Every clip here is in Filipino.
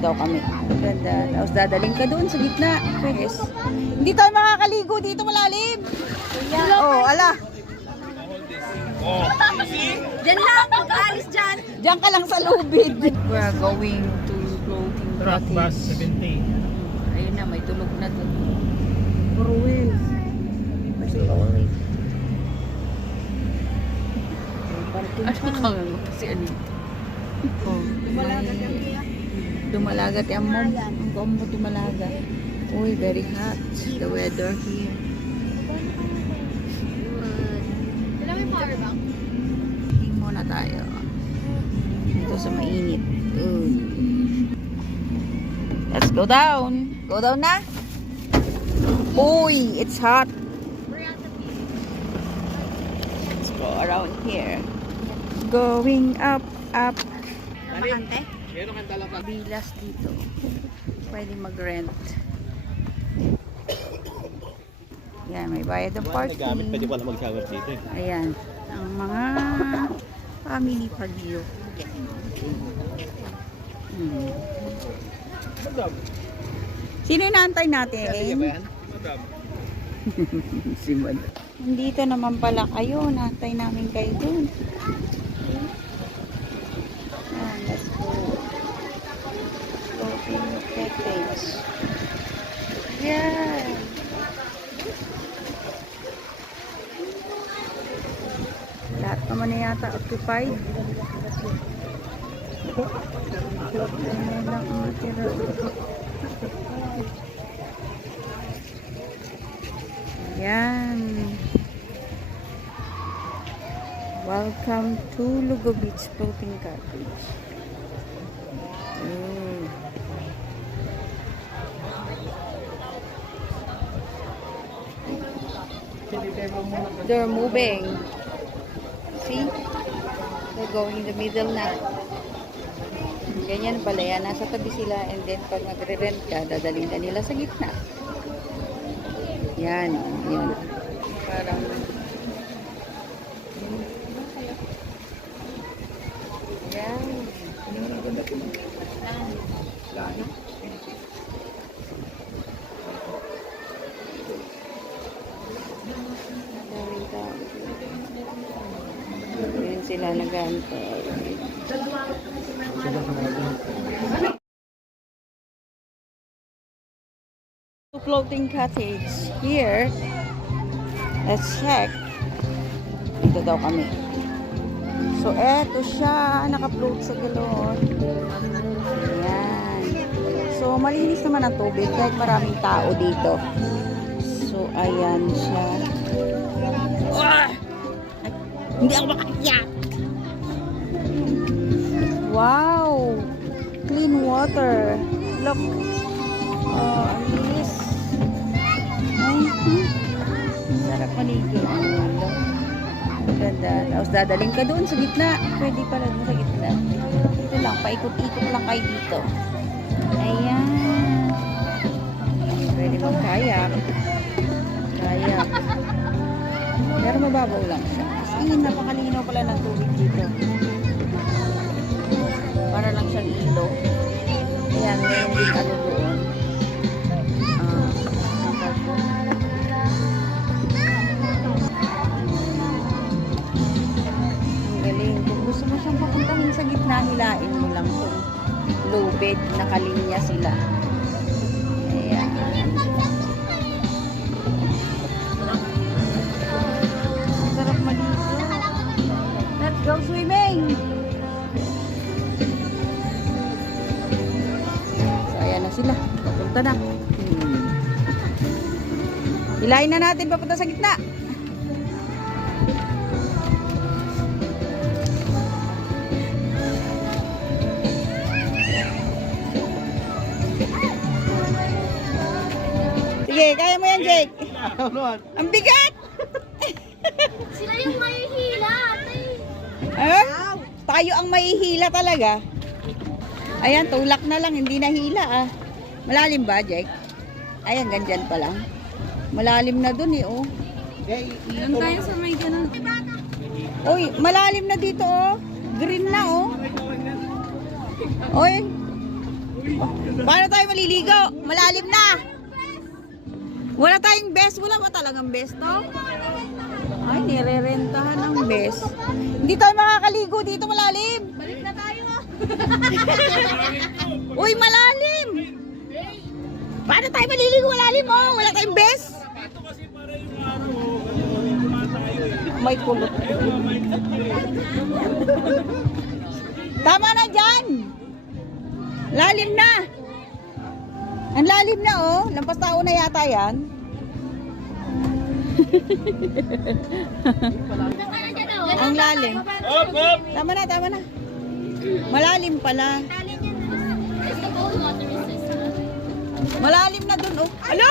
daw kami. Ganda. Tapos dadaling ka doon sa gitna. Yes. Hindi tayo makakaligo dito malalim. Oh, ala. Diyan lang, pag-aalis dyan. Diyan ka lang sa lubid. We're going to floating Bus cottage. 70. Ayun na, may tulog na doon. Puro whales. Mas lowering. Ano ka nga kasi ano? Oh, dumalagat yung mom. Ang mom mo dumalagat. Uy, very hot. The weather here. Wala may power bank? Tingin muna tayo. Ito sa mainit. Let's go down. Go down na. Uy, it's hot. Let's go around here. Going up, up. Bakante? Meron kang talaga. Bilas dito. Pwede mag-rent. Yan, may bayad ng Nagamit, pwede parking. pala mag-shower dito eh. Ayan, ang mga family pagyo. Madam. Sino yung naantay natin? Madam. Si Madam. Nandito naman pala kayo. Naantay namin kayo dun. Ayan, let's go. Floating cottage. Yeah. Lahat naman na yata occupied. Ayan lang ang natira. Yan. Welcome to Lugo Beach Floating Cottage. They're moving. See? They're going in the middle na. Ganyan pala yan. Nasa tabi sila and then pag magre-rent ka, dadalhin ka nila sa gitna. Yan. Yan. Parang yan. Yan sila nag-antay. Floating cottage here. Let's check. Dito daw kami. So eto siya, naka-float sa galon. Ayan. So malinis naman ang tubig kahit maraming tao dito. So ayan siya. Ay, hindi ako makakaya. Wow! Clean water. Look. Oh, ang linis. Sarap maligo. Ganda. Tapos dadaling ka doon sa gitna. Pwede pala doon sa gitna. Dito lang, paikot-ikot lang kayo dito. Ayan. Pwede mag-kayak. Kayak. Pero mababaw lang siya. Kasi napakalinaw pala ng tubig dito. Para lang siyang ilog. Ayan, meron din ano doon. Kung gusto mo siyang papuntahin sa gitna, hilain mo lang itong low bed, nakalinya sila. Ayan. Sarap maligo. Let's go swimming! So, ayan na sila. Papunta na. Hilain na natin papunta sa gitna. Sige, kaya mo yan, Jake. Ang bigat! Sila yung mahihila, ate. Tayo ang mahihila talaga. Ayan, tulak na lang, hindi nahila ah. Malalim ba, Jake? Ayan, ganyan pa lang. Malalim na dun eh, oh. Doon tayo sa may ganun. Uy, malalim na dito, oh. Green na, oh. Uy. Paano tayo maliligo? Malalim na. Wala tayong best. Wala ba talagang best to? Ay, nire-rentahan ang best. Hindi tayo makakaligo dito malalim. Balik na tayo ah. Uy, malalim. Paano tayo maliligo malalim oh? Wala tayong best. May kulot. Tama na dyan. Lalim na. Ang lalim na oh. Lampas tao na yata yan. Ang lalim. Tama na, tama na. Malalim pala. Malalim na dun oh. Alo?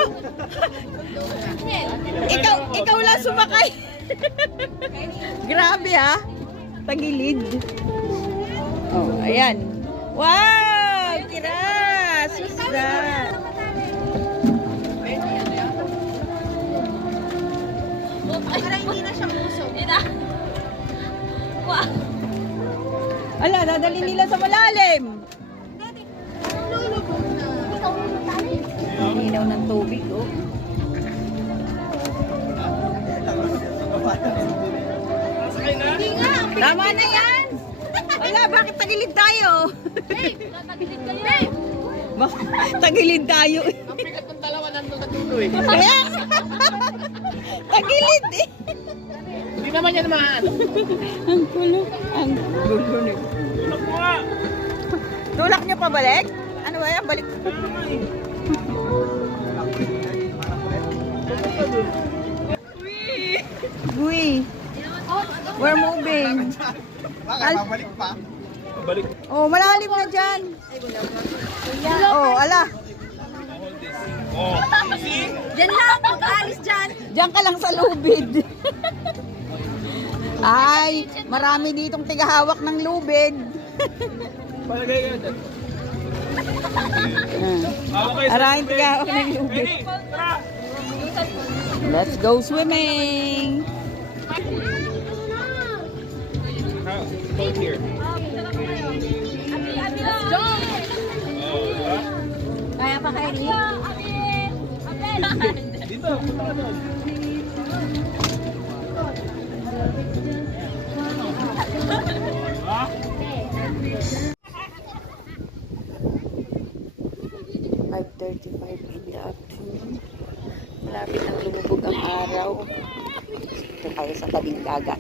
Ikaw lang sumakay. Grabe ha. Tagilid. Oh, ayan. Wow! Kiras! Susa! Para hindi na siya usok. Wow. Ala, dadali nila sa malalim. Ang hinaw ng tubig, oh. Tama na yan. Ala, bakit tagilid tayo? Tagilid kayo. Tagilid tayo. Ang bigat ng dalawa nandun sa dulo eh. Kaya, tagilid eh. Hindi naman yan naman. Ang kulo. Ang gulo. Tulak niyo pa balik? Ano ba yan? Balik. Uy. We're moving. Bakit babalik pa? Oh, malalim na dyan. Oh, ala. Diyan lang, mag-aalis dyan. Diyan ka lang sa lubid. Ay, marami ditong tigahawak ng lubid. Palagay ka dyan. Maraming tigahawak ng lubid. Let's go swimming. Here. Let's go. Kaya pa kayo ni? Dito, punta ka doon. Ha? 5:35 in the afternoon. Malapit nang lumubog ang araw. Ito tayo sa tabing dagat.